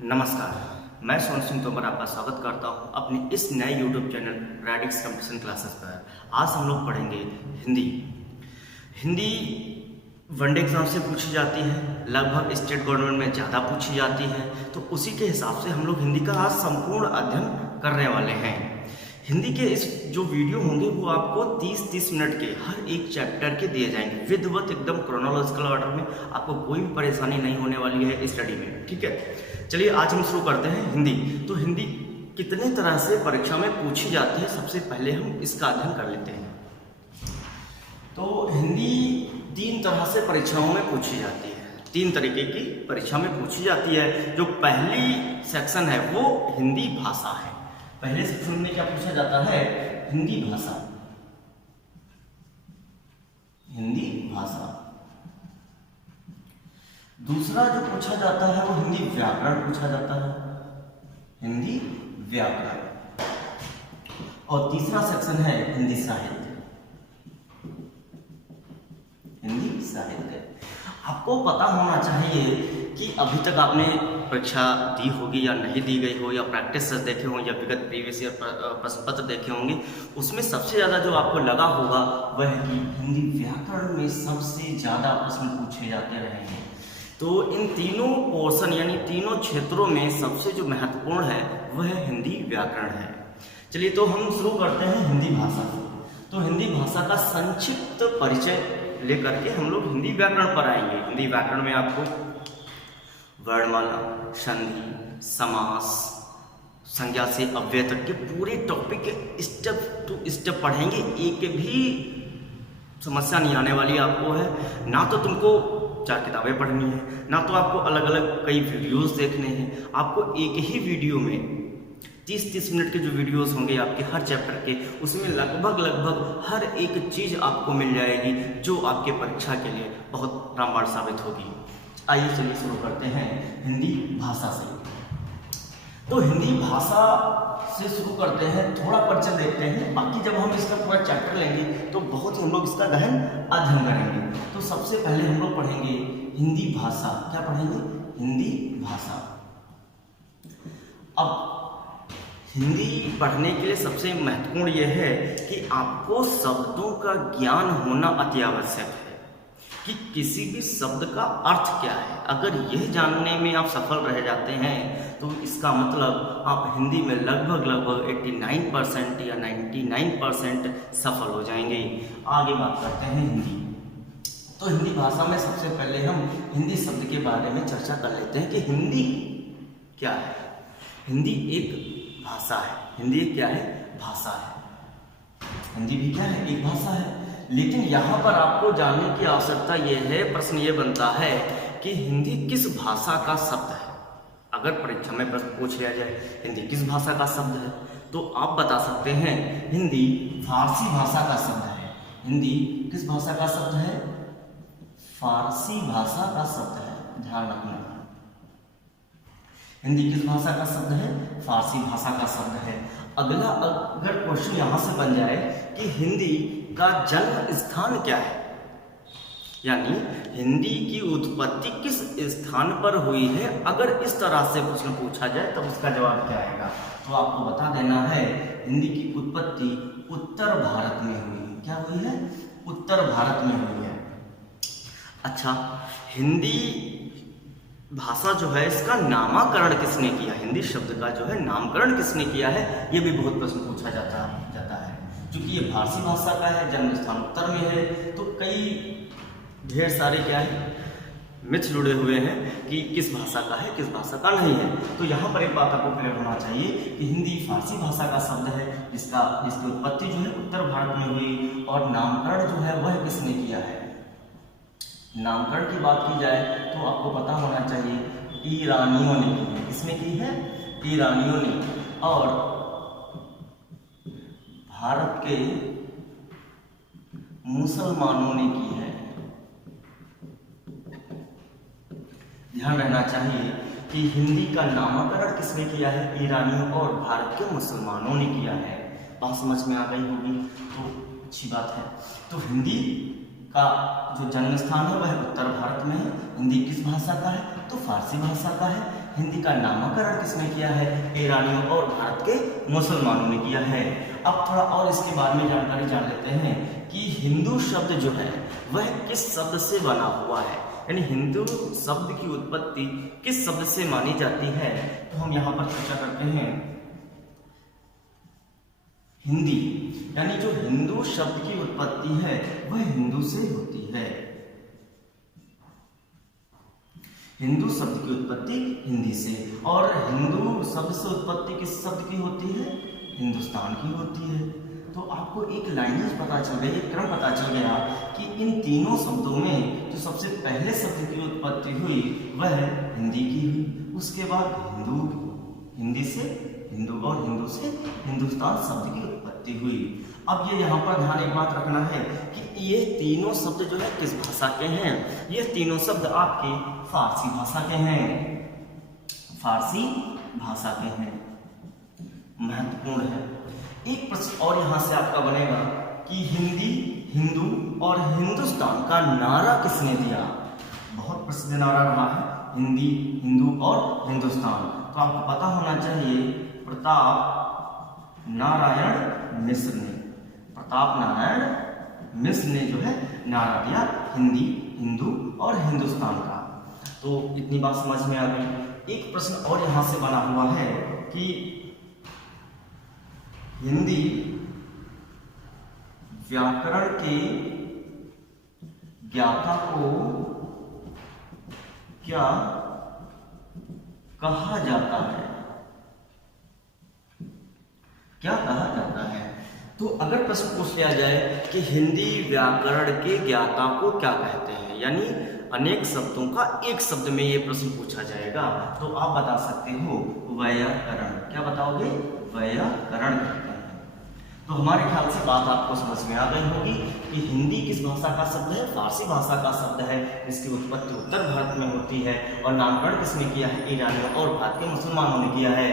नमस्कार, मैं सोनू सिंह तोमर आपका स्वागत करता हूं अपने इस नए YouTube channel radix competition classes पर। आज हम लोग पढ़ेंगे हिंदी। हिंदी वनडे एग्जाम से पूछी जाती है, लगभग स्टेट गवर्नमेंट में ज़्यादा पूछी जाती है, तो उसी के हिसाब से हम लोग हिंदी का आज संपूर्ण अध्ययन करने वाले हैं। हिंदी के इस जो वीडियो होंगे वो आपको 30-30 मिनट के हर एक चैप्टर के दिए जाएंगे, विधिवत एकदम क्रोनोलॉजिकल ऑर्डर में। आपको कोई भी परेशानी नहीं होने वाली है स्टडी में, ठीक है। चलिए आज हम शुरू करते हैं हिंदी। तो हिंदी कितने तरह से परीक्षा में पूछी जाती है, सबसे पहले हम इसका अध्ययन कर लेते हैं। तो हिंदी 3 तरह से परीक्षाओं में पूछी जाती है, 3 तरीके की परीक्षा में पूछी जाती है। जो पहली सेक्शन है वो हिंदी भाषा है। पहले सेक्शन में क्या पूछा जाता है? हिंदी भाषा। हिंदी भाषा। दूसरा जो पूछा जाता है वो हिंदी व्याकरण पूछा जाता है, हिंदी व्याकरण। और तीसरा सेक्शन है हिंदी साहित्य। हिंदी साहित्य। आपको पता होना चाहिए कि अभी तक आपने परीक्षा दी होगी या नहीं दी गई हो, या प्रैक्टिस देखे हों, या विगत प्रीवियस ईयर प्रश्न पत्र देखे होंगे, उसमें सबसे ज़्यादा जो आपको लगा होगा वह है कि हिंदी व्याकरण में सबसे ज़्यादा प्रश्न पूछे जाते रहे हैं। तो इन तीनों पोर्शन यानी तीनों क्षेत्रों में सबसे जो महत्वपूर्ण है वह हिंदी व्याकरण है। चलिए तो हम शुरू करते हैं हिंदी भाषा से। तो हिंदी भाषा का संक्षिप्त परिचय लेकर के हम लोग हिंदी व्याकरण पर आएंगे। हिंदी व्याकरण में आपको वर्णमाला, संधि, समास, संज्ञा से अव्यय तक के पूरे टॉपिक स्टेप टू स्टेप पढ़ेंगे। एक भी समस्या नहीं आने वाली आपको है। ना तो तुमको 4 किताबें पढ़नी है, ना तो आपको अलग अलग कई वीडियोस देखने हैं। आपको एक ही वीडियो में 30-30 मिनट के जो वीडियोस होंगे आपके हर चैप्टर के, उसमें लगभग हर एक चीज़ आपको मिल जाएगी जो आपके परीक्षा के लिए बहुत रामबाण साबित होगी। आइए चलिए शुरू करते हैं हिंदी भाषा से। तो हिंदी भाषा से शुरू करते हैं, थोड़ा परिचय देखते हैं। बाकी जब हम इसका पूरा चैप्टर लेंगे तो बहुत ही हम लोग इसका गहन अध्ययन करेंगे। तो सबसे पहले हम लोग पढ़ेंगे हिंदी भाषा। क्या पढ़ेंगे? हिंदी भाषा। अब हिंदी पढ़ने के लिए सबसे महत्वपूर्ण यह है कि आपको शब्दों का ज्ञान होना अति आवश्यक है कि किसी भी शब्द का अर्थ क्या है। अगर यह जानने में आप सफल रह जाते हैं तो इसका मतलब आप हिंदी में लगभग 89% या 99% सफल हो जाएंगे। आगे बात करते हैं हिंदी। तो हिंदी भाषा में सबसे पहले हम हिंदी शब्द के बारे में चर्चा कर लेते हैं कि हिंदी क्या है। हिंदी एक भाषा है। हिंदी क्या है? भाषा है। हिंदी भी क्या है? एक भाषा है। लेकिन यहाँ पर आपको जानने की आवश्यकता यह है, प्रश्न ये बनता है कि हिंदी किस भाषा का शब्द है। अगर परीक्षा में प्रश्न पूछ लिया जाए हिंदी किस भाषा का शब्द है, तो आप बता सकते हैं हिंदी फारसी भाषा का शब्द है। हिंदी किस भाषा का शब्द है? फारसी भाषा का शब्द है। ध्यान रखना, हिंदी किस भाषा का शब्द है? फारसी भाषा का शब्द है। अगला अगर क्वेश्चन यहाँ से बन जाए कि हिंदी का जन्म स्थान क्या है, यानी हिंदी की उत्पत्ति किस स्थान पर हुई है, अगर इस तरह से प्रश्न पूछा जाए तब उसका जवाब क्या आएगा? तो आपको बता देना है हिंदी की उत्पत्ति उत्तर भारत में हुई है। क्या हुई है? उत्तर भारत में हुई है। अच्छा, हिंदी भाषा जो है इसका नामकरण किसने किया? हिंदी शब्द का जो है नामकरण किसने किया है, ये भी बहुत प्रश्न पूछा जाता है। क्योंकि ये फारसी भाषा का है, जन्म स्थान उत्तर में है, तो कई ढेर सारे क्या है मिथ जुड़े हुए हैं कि किस भाषा का है, किस भाषा का नहीं है। तो यहाँ पर एक बात आपको क्लियर होना चाहिए कि हिंदी फारसी भाषा का शब्द है, जिसकी उत्पत्ति जो है उत्तर भारत में हुई, और नामकरण जो है वह किसने किया है। नामकरण की बात की जाए तो आपको पता होना चाहिए ईरानियों ने की है। किसने की है? ईरानियों ने। और भारत के मुसलमानों ने की है। ध्यान रहना चाहिए कि हिंदी का नामकरण किसने किया है? ईरानियों और भारत के मुसलमानों ने किया है। बात समझ में आ गई होगी तो अच्छी बात है। तो हिंदी का जो जन्म स्थान है वह उत्तर भारत में है। हिंदी किस भाषा का है? तो फारसी भाषा का है। हिंदी का नामकरण किसने किया है? ईरानियों और भारत के मुसलमानों ने किया है। अब थोड़ा और इसके बारे में जानकारी जान लेते हैं कि हिंदू शब्द जो है वह किस शब्द से बना हुआ है, यानी हिंदू शब्द की उत्पत्ति किस शब्द से मानी जाती है। तो हम यहाँ पर चर्चा करते हैं। हिंदी यानी जो हिंदू शब्द की उत्पत्ति है वह हिंदू से होती है। हिंदू शब्द की उत्पत्ति हिंदी से, और हिंदू शब्द से उत्पत्ति किस शब्द की होती है? हिंदुस्तान की होती है। तो आपको एक लाइनेज पता चल गई, एक क्रम पता चल गया कि इन तीनों शब्दों में जो सबसे पहले शब्द की उत्पत्ति हुई वह हिंदी की हुई, उसके बाद हिंदी से हिंदू और हिंदू से हिंदुस्तान शब्द की उत्पत्ति हुई। अब ये यहाँ पर ध्यान एक बात रखना है कि ये तीनों शब्द जो है किस भाषा के हैं? ये तीनों शब्द आपके फारसी भाषा के हैं, फारसी भाषा के हैं। महत्वपूर्ण है। एक प्रश्न और यहाँ से आपका बनेगा कि हिंदी, हिंदू और हिंदुस्तान का नारा किसने दिया? बहुत प्रसिद्ध नारा रहा है हिंदी, हिंदू और हिंदुस्तान। तो आपको पता होना चाहिए प्रताप नारायण मिश्र ने, प्रताप नारायण मिश्र ने जो है नारा दिया हिंदी, हिंदू और हिंदुस्तान का। तो इतनी बात समझ में आ गई। एक प्रश्न और यहाँ से बना हुआ है कि हिंदी व्याकरण के ज्ञाता को क्या कहा जाता है? क्या कहा जाता है? तो अगर प्रश्न पूछ लिया जाए कि हिंदी व्याकरण के ज्ञाता को क्या कहते हैं, यानी अनेक शब्दों का एक शब्द में ये प्रश्न पूछा जाएगा, तो आप बता सकते हो व्याकरण। क्या बताओगे? व्याकरण कहते हैं। तो हमारे ख्याल से बात आपको समझ में आ गई होगी कि हिंदी किस भाषा का शब्द है? फारसी भाषा का शब्द है। इसकी उत्पत्ति उत्तर भारत में होती है और नामकरण किसने किया है? ईरानियों और भारत के मुसलमानों ने किया है।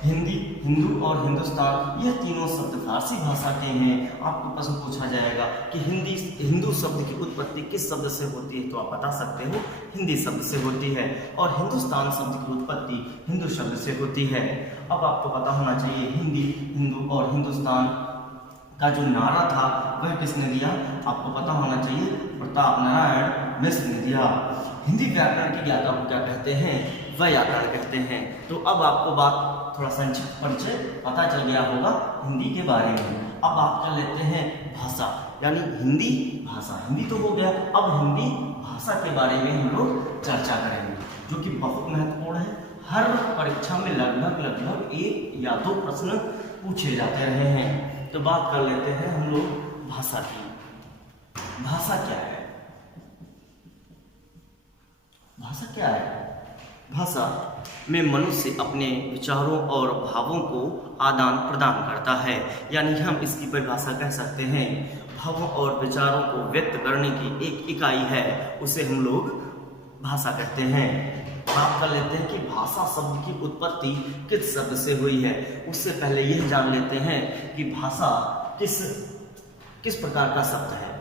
हिंदी, हिंदू और हिंदुस्तान यह तीनों शब्द फारसी भाषा के हैं। आपको प्रश्न पूछा जाएगा कि हिंदू शब्द की उत्पत्ति किस शब्द से होती है, तो आप बता सकते हो हिंदी शब्द से होती है, और हिंदुस्तान शब्द की उत्पत्ति हिंदू शब्द से होती है। अब आपको पता होना चाहिए हिंदी, हिंदू और हिंदुस्तान का जो नारा था वह किसने दिया? आपको पता होना चाहिए प्रताप नारायण मिश्र ने दिया। हिंदी व्याकरण के ज्ञाता को क्या कहते हैं? व्याकरण कहते हैं। तो अब आपको बात थोड़ा संक्षिप्त परिचय पता चल गया होगा हिंदी के बारे में। अब बात कर लेते हैं भाषा, यानी हिंदी भाषा। हिंदी तो हो गया, अब हिंदी भाषा के बारे में हम लोग चर्चा करेंगे, जो कि बहुत महत्वपूर्ण है। हर परीक्षा में लगभग 1 या 2 प्रश्न पूछे जाते रहे हैं। तो बात कर लेते हैं हम लोग भाषा की। भाषा क्या है? भाषा क्या है? भाषा में मनुष्य अपने विचारों और भावों को आदान प्रदान करता है, यानी हम इसकी परिभाषा कह सकते हैं भावों और विचारों को व्यक्त करने की एक इकाई है, उसे हम लोग भाषा कहते हैं। बात कर लेते हैं कि भाषा शब्द की उत्पत्ति किस शब्द से हुई है। उससे पहले यह जान लेते हैं कि भाषा किस प्रकार का शब्द है।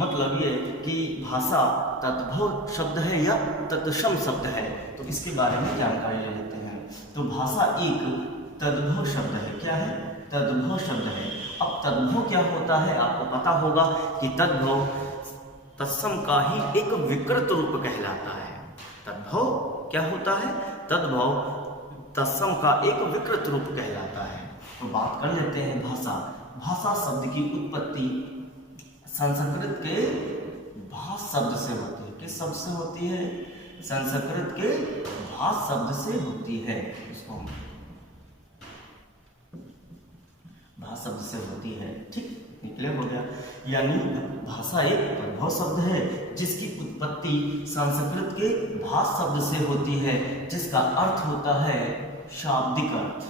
मतलब ये कि भाषा तद्भव शब्द है या तत्सम शब्द है, तो इसके बारे में जानकारी ले लेते हैं। तो भाषा एक तद्भव शब्द है। क्या है? तद्भव शब्द है। अब तद्भव क्या होता है? आपको पता होगा कि तद्भव तत्सम का ही एक विकृत रूप कहलाता है। तद्भव क्या होता है? तद्भव तत्सम का एक विकृत रूप कहलाता है। तो बात कर लेते हैं भाषा। भाषा शब्द की उत्पत्ति संस्कृत के भाष शब्द से होती है। किस शब्द से होती है? संस्कृत के भाष शब्द से होती है। इसको भाष शब्द से होती है। ठीक, क्लियर हो गया। यानी भाषा एक प्रभव शब्द है जिसकी उत्पत्ति संस्कृत के भाष शब्द से होती है, जिसका अर्थ होता है शाब्दिक अर्थ।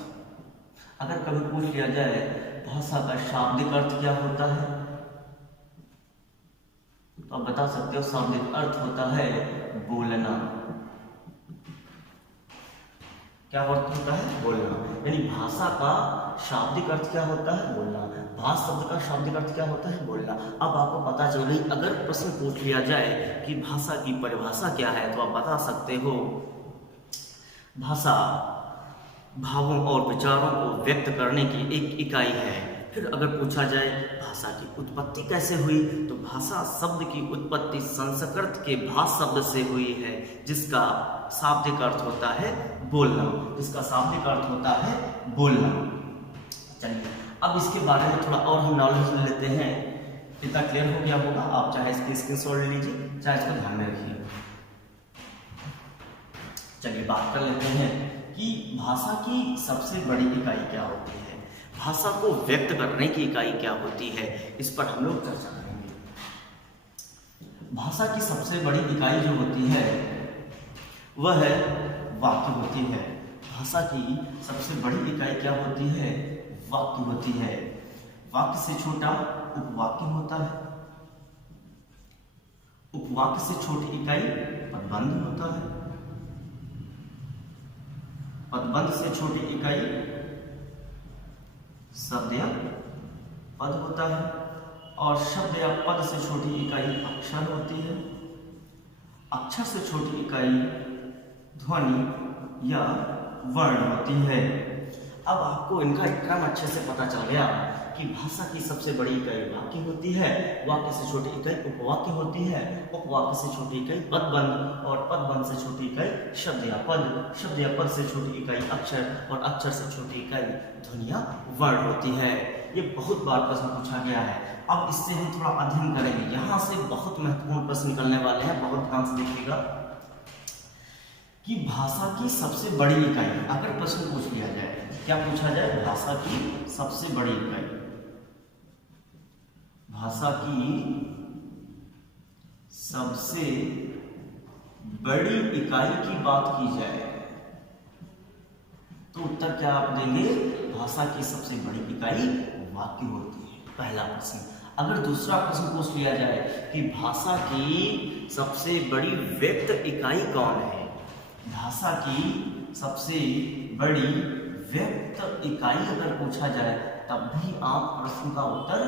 अगर कभी पूछ लिया जाए भाषा का शाब्दिक अर्थ क्या होता है, तो आप बता सकते हो शाब्दिक अर्थ होता है बोलना। क्या अर्थ होता है? बोलना। यानी भाषा का शाब्दिक अर्थ क्या होता है? बोलना। भाष शब्द का शाब्दिक अर्थ क्या होता है? बोलना। अब आपको पता चल गई। अगर प्रश्न पूछ लिया जाए कि भाषा की परिभाषा क्या है, तो आप बता सकते हो भाषा भावों और विचारों को व्यक्त करने की एक इकाई है। फिर अगर पूछा जाए भाषा की उत्पत्ति कैसे हुई, तो भाषा शब्द की उत्पत्ति संस्कृत के भाष शब्द से हुई है, जिसका शाब्दिक अर्थ होता है बोलना। जिसका शाब्दिक अर्थ होता है बोलना। चलिए अब इसके बारे में थोड़ा और हम नॉलेज ले लेते हैं। इतना क्लियर हो गया होगा। आप चाहे इसकी स्क्रीनशॉट ले लीजिए, चाहे इसको ध्यान में रखिए। चलिए बात कर लेते हैं कि भाषा की सबसे बड़ी इकाई क्या होती है, भाषा को व्यक्त करने की इकाई क्या होती है, इस पर हम लोग चर्चा करेंगे। भाषा की सबसे बड़ी इकाई जो होती है वह है वाक्य होती है। भाषा की सबसे बड़ी इकाई क्या होती है? वाक्य होती है। वाक्य से छोटा उपवाक्य होता है। उपवाक्य से छोटी इकाई पदबंध होता है। पदबंध से छोटी इकाई शब्द या पद होता है। और शब्द या पद से छोटी इकाई अक्षर होती है। अक्षर से छोटी इकाई ध्वनि या वर्ण होती है। अब आपको इनका क्रम अच्छे से पता चल गया कि भाषा की सबसे बड़ी इकाई वाक्य होती है। वाक्य से छोटी इकाई उपवाक्य होती है। उपवाक्य से छोटी इकाई पदबंध और पदबंध से छोटी इकाई शब्द या पद। शब्द या पद से छोटी इकाई अक्षर और अक्षर से छोटी इकाई ध्वनि या वर्ण होती है। ये बहुत बार प्रश्न पूछा गया है। अब इससे हम थोड़ा अध्ययन करेंगे। यहाँ से बहुत महत्वपूर्ण प्रश्न निकलने वाले हैं, बहुत ध्यान से देखिएगा कि भाषा की सबसे बड़ी इकाई, अगर प्रश्न पूछ लिया जाए, क्या पूछा जाए? भाषा की सबसे बड़ी इकाई। भाषा की सबसे बड़ी इकाई की बात की जाए तो उत्तर क्या आप देंगे? भाषा की सबसे बड़ी इकाई वाक्य होती है। पहला प्रश्न। अगर दूसरा प्रश्न पूछ लिया जाए कि भाषा की सबसे बड़ी व्यक्त इकाई कौन है, भाषा की सबसे बड़ी व्यक्त इकाई अगर पूछा जाए, तब भी आप प्रश्न का उत्तर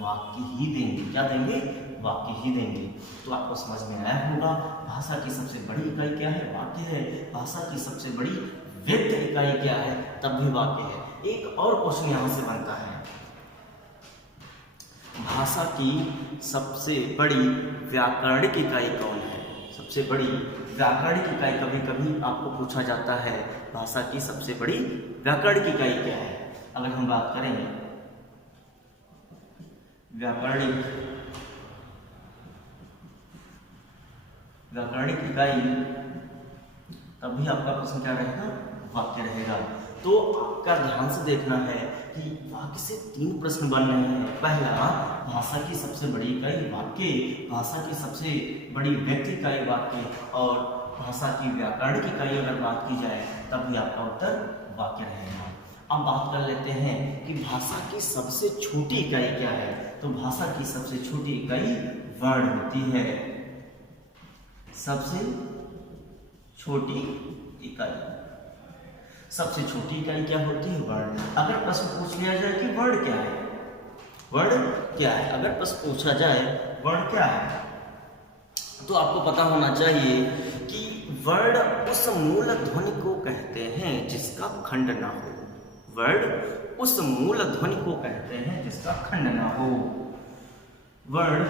वाक्य ही देंगे। क्या देंगे? वाक्य ही देंगे। तो आपको समझ में आया होगा भाषा की सबसे बड़ी इकाई क्या है? वाक्य है। भाषा की सबसे बड़ी व्यक्त इकाई क्या है? तब भी वाक्य है। एक और क्वेश्चन यहां से बनता है, भाषा की सबसे बड़ी व्याकरणिक इकाई कौन है? सबसे बड़ी व्याकरणिक इकाई कभी कभी आपको पूछा जाता है, भाषा की सबसे बड़ी व्याकरणिक इकाई क्या है? अगर हम बात करें व्याकरणिक इकाई, तब भी आपका प्रश्न क्या रहेगा? वाक्य रहेगा। तो आपका ध्यान से देखना है कि वाक्य से 3 प्रश्न बन रहे हैं। पहला, भाषा की सबसे बड़ी इकाई वाक्य, भाषा की सबसे बड़ी व्यक्ति इकाई वाक्य, और भाषा की व्याकरणिक इकाई अगर बात की जाए तब भी आपका उत्तर वाक्य रहेगा। अब बात कर लेते हैं कि भाषा की सबसे छोटी इकाई क्या है? तो भाषा की सबसे छोटी इकाई वर्ण होती है। सबसे छोटी इकाई, सबसे छोटी इकाई क्या होती है? वर्ण। अगर प्रश्न पूछ लिया जाए कि वर्ण क्या है, वर्ण क्या है, अगर प्रश्न पूछा जाए वर्ण क्या है, तो आपको पता होना चाहिए कि वर्ण उस मूल ध्वनि को कहते हैं जिसका खंड ना हो। वर्ण उस मूल ध्वनि को कहते हैं जिसका खंड ना हो। वर्ण,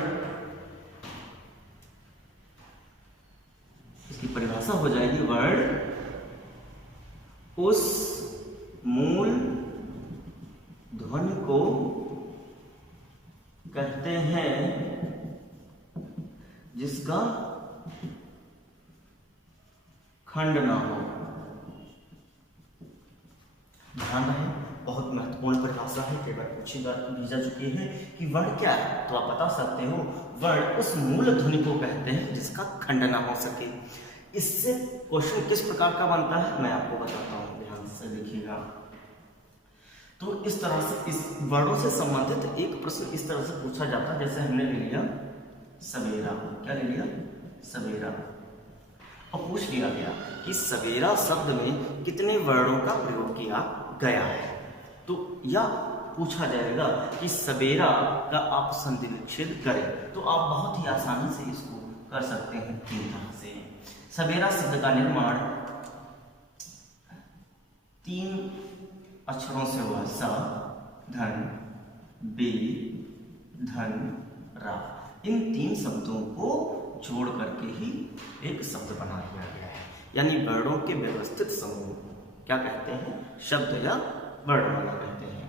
इसकी परिभाषा हो जाएगी, वर्ण उस मूल ध्वनि को कहते हैं जिसका खंड ना हो। ध्यान रहे, बहुत महत्वपूर्ण परिभाषा है, कई बार पूछी भेजा चुकी है कि वर्ण क्या है, तो आप बता सकते हो वर्ण उस मूल ध्वनि को कहते हैं जिसका खंड ना हो सके। इससे क्वेश्चन किस प्रकार का बनता है मैं आपको बताता हूं, ध्यान से देखिएगा। तो इस तरह से इस वर्णों से संबंधित एक प्रश्न इस तरह से पूछा जाता है, जैसे हमने ले लिया सवेरा। क्या ले लिया? सवेरा। और पूछ लिया गया कि सवेरा शब्द में कितने वर्णों का प्रयोग किया गया है, तो यह पूछा जाएगा कि सवेरा का आप संधि विच्छेद करें, तो आप बहुत ही आसानी से इसको कर सकते हैं 3 तरह से। सवेरा शब्द का निर्माण 3 अक्षरों से हुआ, स, धन, बे, धन, रा। इन 3 शब्दों को जोड़ करके ही एक शब्द बना दिया गया है, यानी वर्णों के व्यवस्थित समूह क्या कहते हैं, शब्द या वर्णमाला कहते हैं।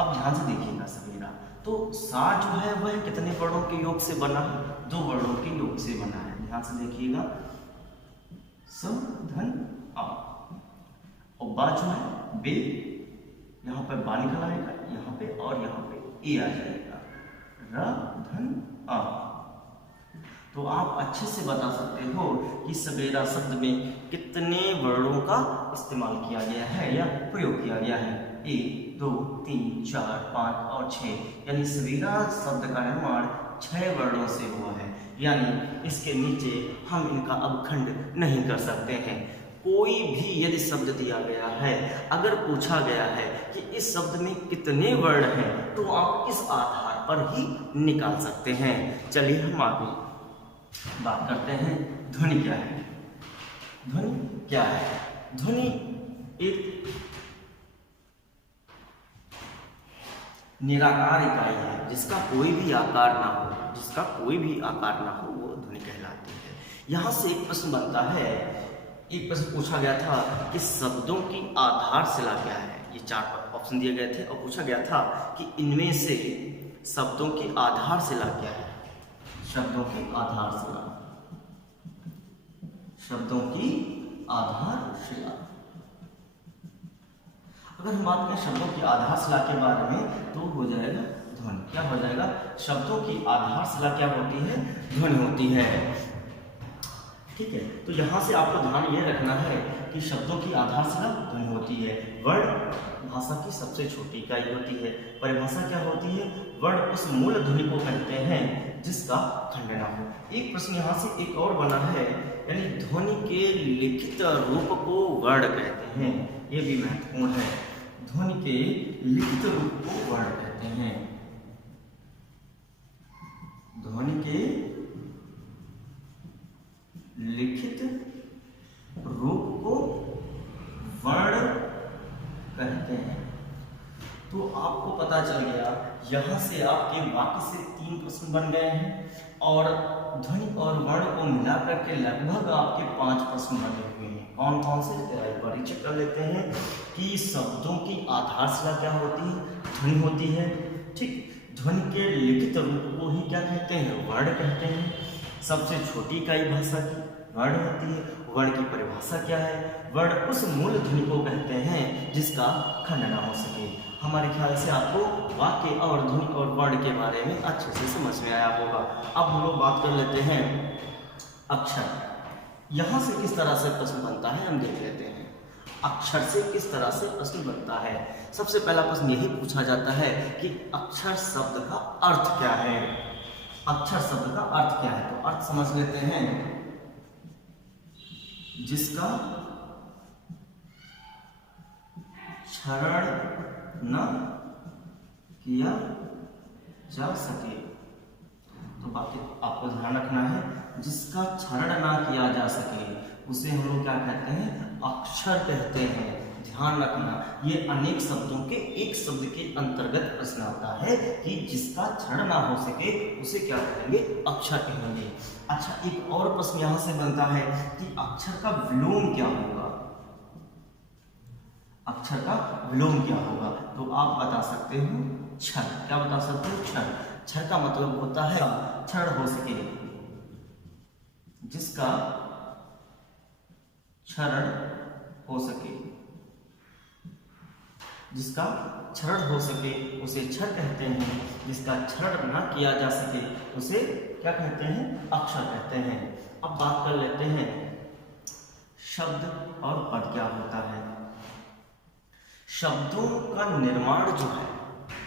अब ध्यान से देखिएगा सवेरा, तो सा जो है वह कितने वर्णों के योग से बना है, 2 वर्णों के योग से बना है। ध्यान से देखिएगा, स, धन, आ। और बा जो है बे, यहाँ पर बा निकल आएगा, यहाँ पे और यहाँ पे ए आ जाएगा, र, धन, आ। तो आप अच्छे से बता सकते हो कि सवेरा शब्द में कितने वर्णों का इस्तेमाल किया गया है या प्रयोग किया गया है। 1, 2, 3, 4, 5 और 6, यानी सवेरा शब्द का निर्माण 6 वर्णों से हुआ है, यानी इसके नीचे हम इनका अवखंड नहीं कर सकते हैं। कोई भी यदि शब्द दिया गया है, अगर पूछा गया है कि इस शब्द में कितने वर्ण हैं, तो आप इस आधार पर ही निकाल सकते हैं। चलिए हम आगे बात करते हैं, ध्वनि क्या है। ध्वनि क्या है? ध्वनि एक निराकार इकाई है, जिसका कोई भी आकार ना हो, जिसका कोई भी आकार ना हो, वो ध्वनि कहलाती है। यहाँ से एक प्रश्न बनता है, एक प्रश्न पूछा गया था कि शब्दों की आधारशिला क्या है। ये 4 ऑप्शन दिए गए थे और पूछा गया था कि इनमें से शब्दों की आधारशिला क्या है। शब्दों की आधारशिला, शब्दों की आधारशिला। अगर हम बात करें शब्दों की आधारशिला के बारे में, तो हो जाएगा ध्वनि। क्या हो जाएगा? शब्दों की आधारशिला क्या होती है? ध्वनि होती है। ठीक है, तो यहाँ से आपको ध्यान ये रखना है कि शब्दों की आधारशिला ध्वनि होती है। वर्ण भाषा की सबसे छोटी इकाई होती है। परिभाषा क्या होती है? वर्ण उस मूल ध्वनि को कहते हैं जिसका खंड न हो। एक प्रश्न यहाँ से एक और बना है, यानी ध्वनि के लिखित रूप को वर्ण कहते हैं। ये भी महत्वपूर्ण है, ध्वनि के लिखित रूप को वर्ण कहते हैं। ध्वनि के लिखित रूप को वर्ण कहते हैं। तो आपको पता चल गया, यहाँ से आपके वाक्य से 3 प्रश्न बन गए हैं और ध्वनि और वर्ण को मिलाकर के लगभग आपके 5 प्रश्न बने हुए हैं। कौन कौन से? एक बार चेक कर लेते हैं कि शब्दों की आधारशिला क्या होती है? ध्वनि होती है। ठीक, ध्वनि के लिखित रूप को ही क्या कहते हैं? वर्ण कहते हैं। सबसे छोटी इकाई भाषा की वर्ण होती है। वर्ण की परिभाषा क्या है? वर्ण उस मूल ध्वनि को कहते हैं जिसका खंड ना हो सके। हमारे ख्याल से आपको वाक्य और ध्वनि और वर्ण के बारे में अच्छे से समझ में आया होगा। अब हम लोग बात कर लेते हैं अक्षर। यहाँ से किस तरह से प्रश्न बनता है हम देख लेते हैं। अक्षर से किस तरह से प्रश्न बनता है? सबसे पहला प्रश्न यही पूछा जाता है कि अक्षर शब्द का अर्थ क्या है। अक्षर शब्द का अर्थ क्या है? तो अर्थ समझ लेते हैं, जिसका क्षरण न किया जा सके। तो बाकी आपको ध्यान रखना है, जिसका क्षरण ना किया जा सके उसे हम लोग क्या कहते हैं? अक्षर कहते हैं। ध्यान रखना, ये अनेक शब्दों के एक शब्द के अंतर्गत प्रश्न आता है कि जिसका क्षरण ना हो सके उसे क्या कहेंगे? अक्षर कहेंगे। अच्छा, एक और प्रश्न यहाँ से बनता है कि अक्षर का विलोम क्या होगा? अक्षर का विलोम क्या होगा? तो आप बता सकते हो क्षर। क्या बता सकते हो? क्षर। क्षर का मतलब होता है क्षरण हो सके, जिसका क्षरण हो सके, जिसका क्षरण हो सके उसे क्षर कहते हैं। जिसका क्षरण ना किया जा सके उसे क्या कहते हैं? अक्षर कहते हैं। अब बात कर लेते हैं शब्द और पद क्या होता है। शब्दों का निर्माण जो है,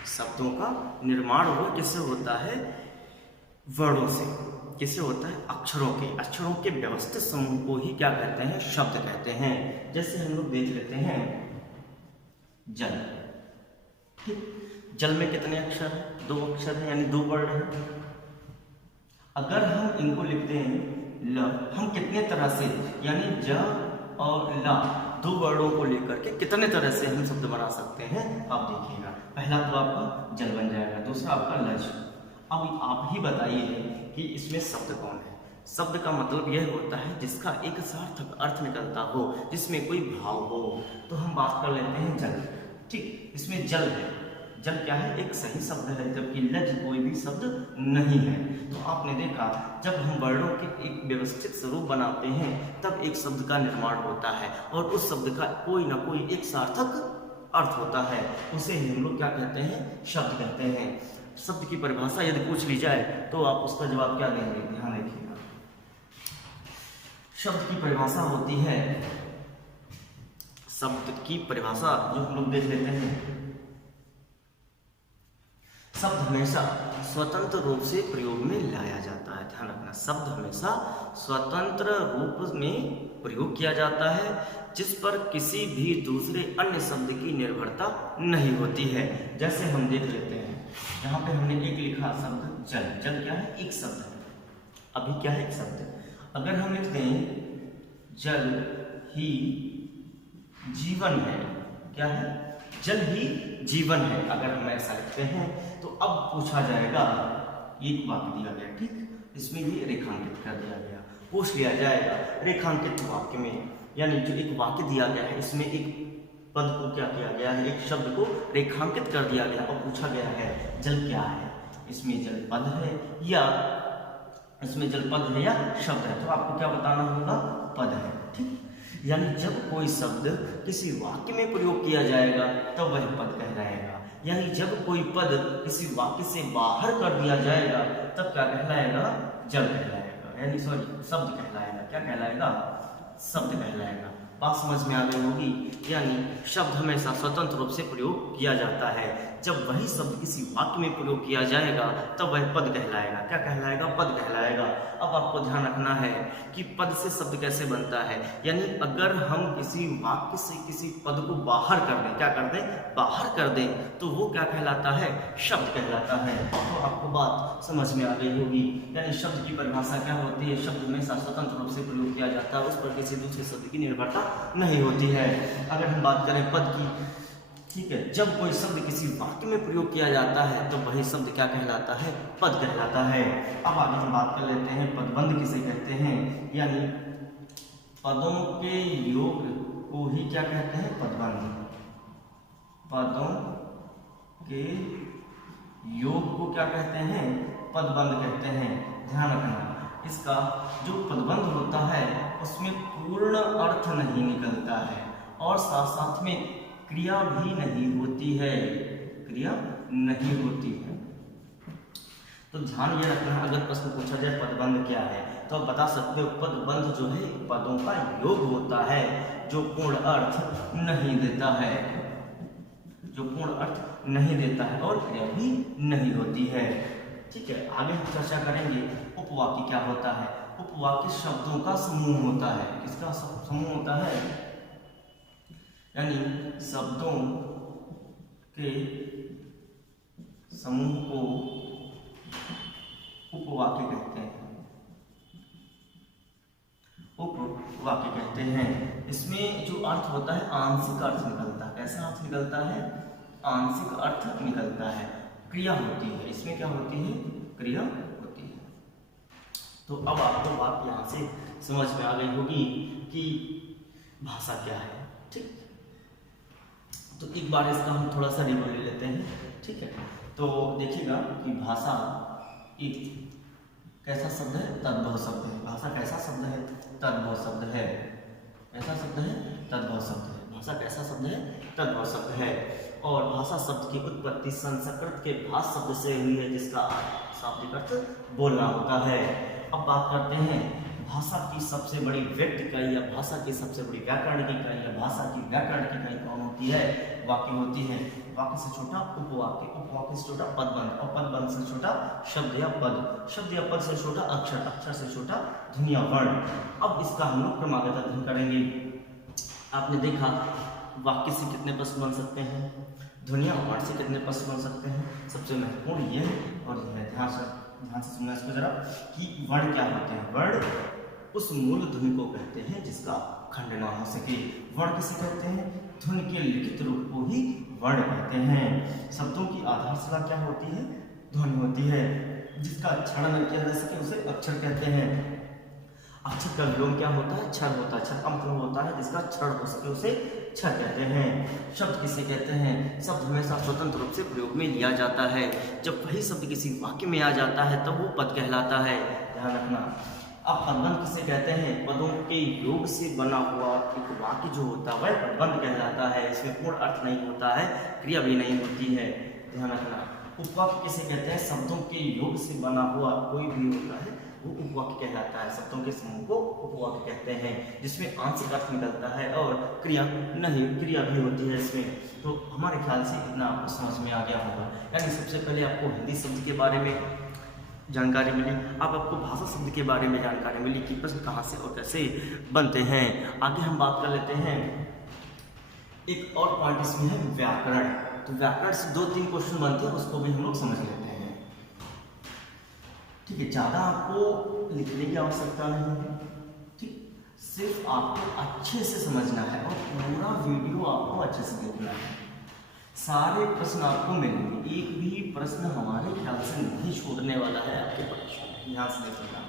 शब्दों का निर्माण वो किससे होता है? वर्णों से। किससे होता है? अक्षरों के व्यवस्थित समूह को ही क्या कहते हैं? शब्द कहते हैं। जैसे हम लोग देख लेते हैं जल, ठीक, जल में कितने अक्षर हैं? 2 अक्षर हैं, यानी 2 वर्ड हैं। अगर हम इनको लिखते हैं ल, हम कितने तरह से, यानी ज और ला 2 वर्डों को लेकर के कितने तरह से हम शब्द बना सकते हैं, आप देखिएगा। पहला तो आपका जल बन जाएगा, दूसरा आपका लज। अब आप ही बताइए कि इसमें शब्द कौन है? शब्द का मतलब यह होता है जिसका एक सार्थक अर्थ निकलता हो, जिसमें कोई भाव हो। तो हम बात कर लेते हैं जल, ठीक, इसमें जल है। जल क्या है? एक सही शब्द है, जबकि लज कोई भी शब्द नहीं है। तो आपने देखा, जब हम वर्णों के एक व्यवस्थित स्वरूप बनाते हैं तब एक शब्द का निर्माण होता है, और उस शब्द का कोई ना कोई एक सार्थक अर्थ होता है। उसे हम लोग क्या कहते हैं? शब्द कहते हैं। शब्द की परिभाषा यदि पूछ ली जाए तो आप उसका जवाब क्या देंगे? ध्यान रखिएगा, शब्द की परिभाषा होती है, शब्द की परिभाषा जो हम लोग देख लेते हैं, शब्द हमेशा स्वतंत्र रूप से प्रयोग में लाया जाता है। ध्यान रखना, शब्द हमेशा स्वतंत्र रूप में प्रयोग किया जाता है, जिस पर किसी भी दूसरे अन्य शब्द की निर्भरता नहीं होती है। जैसे हम देख लेते हैं, यहाँ पे हमने एक लिखा शब्द जल। जल क्या है? एक शब्द है। अभी क्या है? एक शब्द। अगर हम लिख दें जल ही जीवन है, क्या है? जल ही जीवन है। अगर हम ऐसा लिखते हैं तो अब पूछा जाएगा, एक वाक्य दिया गया, ठीक, इसमें भी रेखांकित कर दिया गया, पूछ लिया जाएगा रेखांकित वाक्य में, यानी जो एक वाक्य दिया गया है इसमें एक पद को क्या किया गया है? एक शब्द को रेखांकित कर दिया गया और पूछा गया है जल क्या है? इसमें जल पद है या इसमें जल पद है या शब्द है? तो आपको क्या बताना होगा? पद है, ठीक। यानी जब कोई शब्द किसी वाक्य में प्रयोग किया जाएगा तब वह पद कहलाएगा, यानी जब कोई पद किसी वाक्य से बाहर कर दिया जाएगा तब क्या कहलाएगा? जल कहलाएगा, यानी सॉरी शब्द कहलाएगा। क्या कहलाएगा? शब्द कहलाएगा। बात समझ में आ गई होगी। यानी शब्द हमेशा स्वतंत्र रूप से प्रयोग किया जाता है, जब वही शब्द किसी वाक्य में प्रयोग किया जाएगा तब वह पद कहलाएगा। क्या कहलाएगा? पद कहलाएगा। अब आपको ध्यान रखना है कि पद से शब्द कैसे बनता है, यानी अगर हम किसी वाक्य से किसी पद को बाहर कर दें, क्या कर दें? बाहर कर दें, तो वो क्या कहलाता है? शब्द कहलाता है। तो आपको बात समझ में आ गई होगी। यानी शब्द की परिभाषा क्या होती है? शब्द हमेशा स्वतंत्र रूप से प्रयोग किया जाता है, उस पर किसी दूसरे शब्द की निर्भरता नहीं होती है। अगर हम बात करें पद की, ठीक है, जब कोई शब्द किसी वाक्य में प्रयोग किया जाता है तो वही शब्द क्या कहलाता है? पद कहलाता है। अब आगे हम बात कर लेते हैं पदबंध किसे कहते हैं, यानी पदों के योग को ही क्या कहते हैं? पदबंध। पदों के योग को क्या कहते हैं? पदबंध कहते हैं। ध्यान रखना, इसका जो पदबंध होता है उसमें पूर्ण अर्थ नहीं निकलता है और साथ साथ में क्रिया भी नहीं होती है, क्रिया नहीं होती है। तो ध्यान ये रखना है, अगर प्रश्न पूछा जाए पदबंध क्या है तो आप बता सकते हो पदबंध जो है पदों का योग होता है जो पूर्ण अर्थ नहीं देता है, जो पूर्ण अर्थ नहीं देता है और क्रिया भी नहीं होती है। ठीक है, आगे हम चर्चा करेंगे उपवाक्य क्या होता है। उपवाक्य शब्दों का समूह होता है। किसका समूह होता है? यानी शब्दों के समूह को उपवाक्य कहते हैं। उपवाक्य कहते हैं। इसमें जो अर्थ होता है आंशिक अर्थ निकलता है। कैसा अर्थ निकलता है? आंशिक अर्थ निकलता है। क्रिया होती है, इसमें क्या होती है? क्रिया होती है। तो अब आपको बात यहाँ से समझ में आ गई होगी कि भाषा क्या है। ठीक, तो एक बार इसका हम थोड़ा सा रिव्यू ले लेते हैं। ठीक है, तो देखिएगा कि भाषा एक कैसा शब्द है? तद्भव शब्द है। भाषा कैसा शब्द है? तद्भव शब्द है। कैसा शब्द है? तद्भव शब्द है। भाषा कैसा शब्द है? तद्भव शब्द है। और भाषा शब्द की उत्पत्ति संस्कृत के भाष शब्द से हुई है, जिसका शाब्दिक अर्थ बोलना होता है। अब बात करते हैं भाषा की सबसे बड़ी व्यक्त इकाई या भाषा की सबसे बड़ी व्याकरण की इकाई या भाषा की व्याकरण की इकाई कौन होती है? वाक्य होती है। वाक्य से छोटा उपवाक्य, उपवाक्य से छोटा पदबंध और पदबंध से छोटा शब्द या पद, शब्द या पद से छोटा अक्षर, अक्षर से छोटा ध्वनि या वर्ण। अब इसका हम लोग क्रमागत अध्ययन करेंगे। आपने देखा वाक्य से कितने प्रश्न बन सकते हैं, ध्वनि और वर्ण से कितने प्रश्न बन सकते हैं। सबसे महत्वपूर्ण ये है और यह है, ध्यान से सुनना इसको जरा कि वर्ण क्या होते हैं। वर्ण उस मूल ध्वनि को कहते हैं जिसका खंड ना हो सके। वर्ण किसे कहते हैं? ध्वनि के लिखित रूप को ही वर्ण कहते हैं। शब्दों की आधारशिला क्या होती है? ध्वनि होती है। जिसका क्षरण न किया जा सके उसे अक्षर कहते हैं। अक्षर का विलोम क्या होता है? क्षर होता है। क्षर का मतलब होता है जिसका क्षरण हो सके उसे क्षर कहते हैं। शब्द किसे कहते हैं? शब्द हमेशा स्वतंत्र रूप से प्रयोग में लिया जाता है। जब वही शब्द किसी वाक्य में आ जाता है तब वो पद कहलाता है, ध्यान रखना। अब पदबंध किसे कहते हैं? पदों के योग से बना हुआ एक वाक्य जो होता है वह पदबंध कहलाता है। इसमें पूर्ण अर्थ नहीं होता है, क्रिया भी नहीं होती है, ध्यान रखना। उपवाक्य किसे कहते हैं? शब्दों के योग से बना हुआ कोई भी होता है वो उपवाक्य कहलाता है। शब्दों के समूह को उपवाक्य कहते हैं जिसमें आंशिक अर्थ निकलता है और क्रिया भी होती है इसमें। तो हमारे ख्याल से इतना आपको समझ में आ गया होगा। यानी सबसे पहले आपको हिंदी शब्द के बारे में जानकारी मिली, अब आपको भाषा शब्द के बारे में जानकारी मिली कि प्रश्न कहाँ से और कैसे बनते हैं। आगे हम बात कर लेते हैं, एक और पॉइंट इसमें है व्याकरण। तो व्याकरण से 2-3 क्वेश्चन बनते हैं, उसको भी हम लोग समझ लेते हैं। ठीक है, ज़्यादा आपको लिखने की आवश्यकता नहीं है, ठीक, सिर्फ आपको अच्छे से समझना है और पूरा वीडियो आपको अच्छे से देखना है। सारे प्रश्न आपको मिलेंगे, एक भी प्रश्न हमारे ख्याल से नहीं छोड़ने वाला है आपके परीक्षा में, ध्यान से देखिएगा।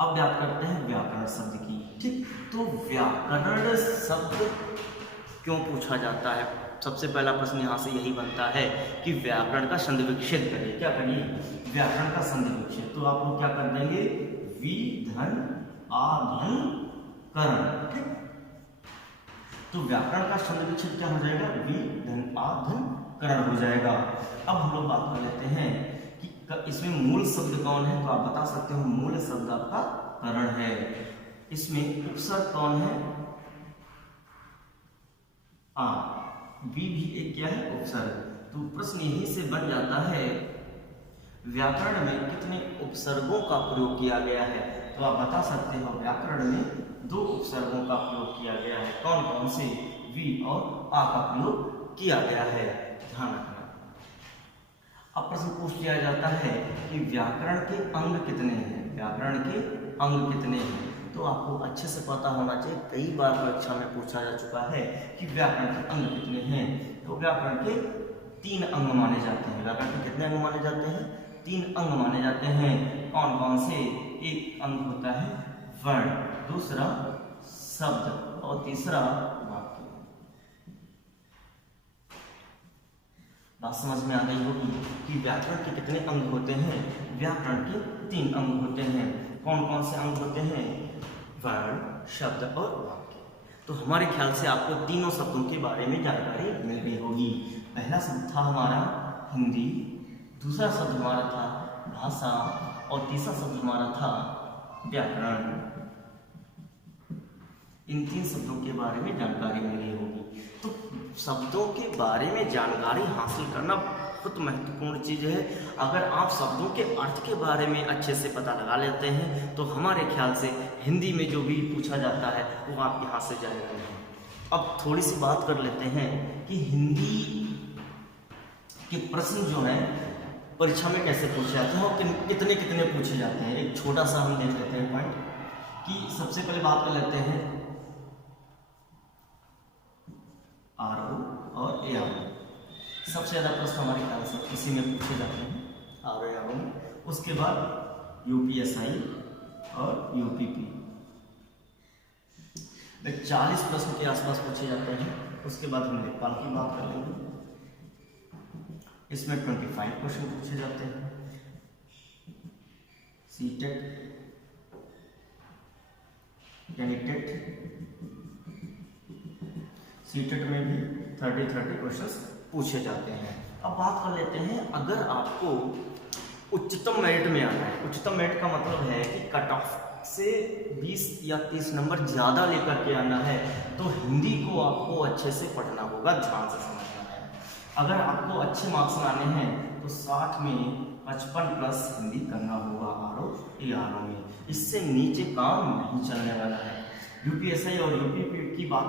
अब बात करते हैं व्याकरण शब्द की। ठीक, तो व्याकरण शब्द क्यों पूछा जाता है? सबसे पहला प्रश्न यहाँ से यही बनता है कि व्याकरण का संधि विच्छेद करिए। क्या करिए? व्याकरण का संधि विच्छेद। तो आप लोग क्या कर देंगे? विधन आधन करण। ठीक, तो व्याकरण का संधि विच्छेद क्या हो जाएगा? विधन आधन करण हो जाएगा। अब हम लोग बात कर लेते हैं कि इसमें मूल शब्द कौन है। तो आप बता सकते हो मूल शब्द आपका करण है। इसमें उपसर्ग कौन है? आ, बी भी एक क्या है? उपसर्ग। तो प्रश्न यही से बन जाता है व्याकरण में कितने उपसर्गों का प्रयोग किया गया है। तो आप बता सकते हो व्याकरण में 2 उपसर्गों का प्रयोग किया गया है। कौन कौन से? वी और आ का प्रयोग किया गया है, ध्यान रखना। अब प्रश्न पूछ लिया जाता है कि व्याकरण के अंग कितने हैं? व्याकरण के अंग कितने हैं? तो आपको अच्छे से पता होना चाहिए, कई बार परीक्षा में पूछा जा चुका है कि व्याकरण के अंग कितने हैं। तो व्याकरण के 3 अंग माने जाते हैं। व्याकरण के कितने अंग माने जाते हैं? 3 अंग माने जाते हैं। कौन कौन से? एक अंग होता है वर्ण, दूसरा शब्द और तीसरा वाक्य। बात समझ में आ गई होगी कि व्याकरण के कितने अंग होते हैं? व्याकरण के 3 अंग होते हैं। कौन कौन से अंग होते हैं? वर्ण, शब्द और वाक्य। तो हमारे ख्याल से आपको तीनों शब्दों के बारे में जानकारी मिल गई होगी। पहला शब्द था हमारा हिंदी, दूसरा शब्द हमारा था भाषा और तीसरा शब्द हमारा था व्याकरण। इन 3 शब्दों के बारे में जानकारी मिल गई होगी। तो शब्दों के बारे में जानकारी हासिल करना बहुत महत्वपूर्ण चीज़ है। अगर आप शब्दों के अर्थ के बारे में अच्छे से पता लगा लेते हैं तो हमारे ख्याल से हिंदी में जो भी पूछा जाता है वो आपके हाथ से जाएगा नहीं। अब थोड़ी सी बात कर लेते हैं कि हिंदी के प्रश्न जो हैं परीक्षा में कैसे पूछे जाते हैं और कितने कितने पूछे जाते हैं। एक छोटा सा हम देख लेते हैं पॉइंट कि सबसे पहले बात कर लेते हैं RO और ARO। सबसे ज़्यादा प्रश्न हमारे ख्याल से इसी में पूछे जाते हैं, RO ARO में। उसके बाद UPSI और UPP 40 प्रश्न के आसपास पूछे जाते हैं। उसके बाद हम लेखपाल की बात कर लेंगे, इसमें 25 क्वेश्चन पूछे जाते हैं। CTET यानी टेट, CTET में भी 30 क्वेश्चंस पूछे जाते हैं। अब बात कर लेते हैं अगर आपको उच्चतम मेरिट में आना है। उच्चतम मेरिट का मतलब है कि कट ऑफ से 20 या 30 नंबर ज़्यादा लेकर के आना है तो हिंदी को आपको अच्छे से पढ़ना होगा, ध्यान से समझना है। अगर आपको अच्छे मार्क्स लाने हैं तो 60 में 55 प्लस हिंदी करना होगा आरओ में। इससे नीचे काम नहीं चलने वाला है। यूपीएससी और यूपी की बात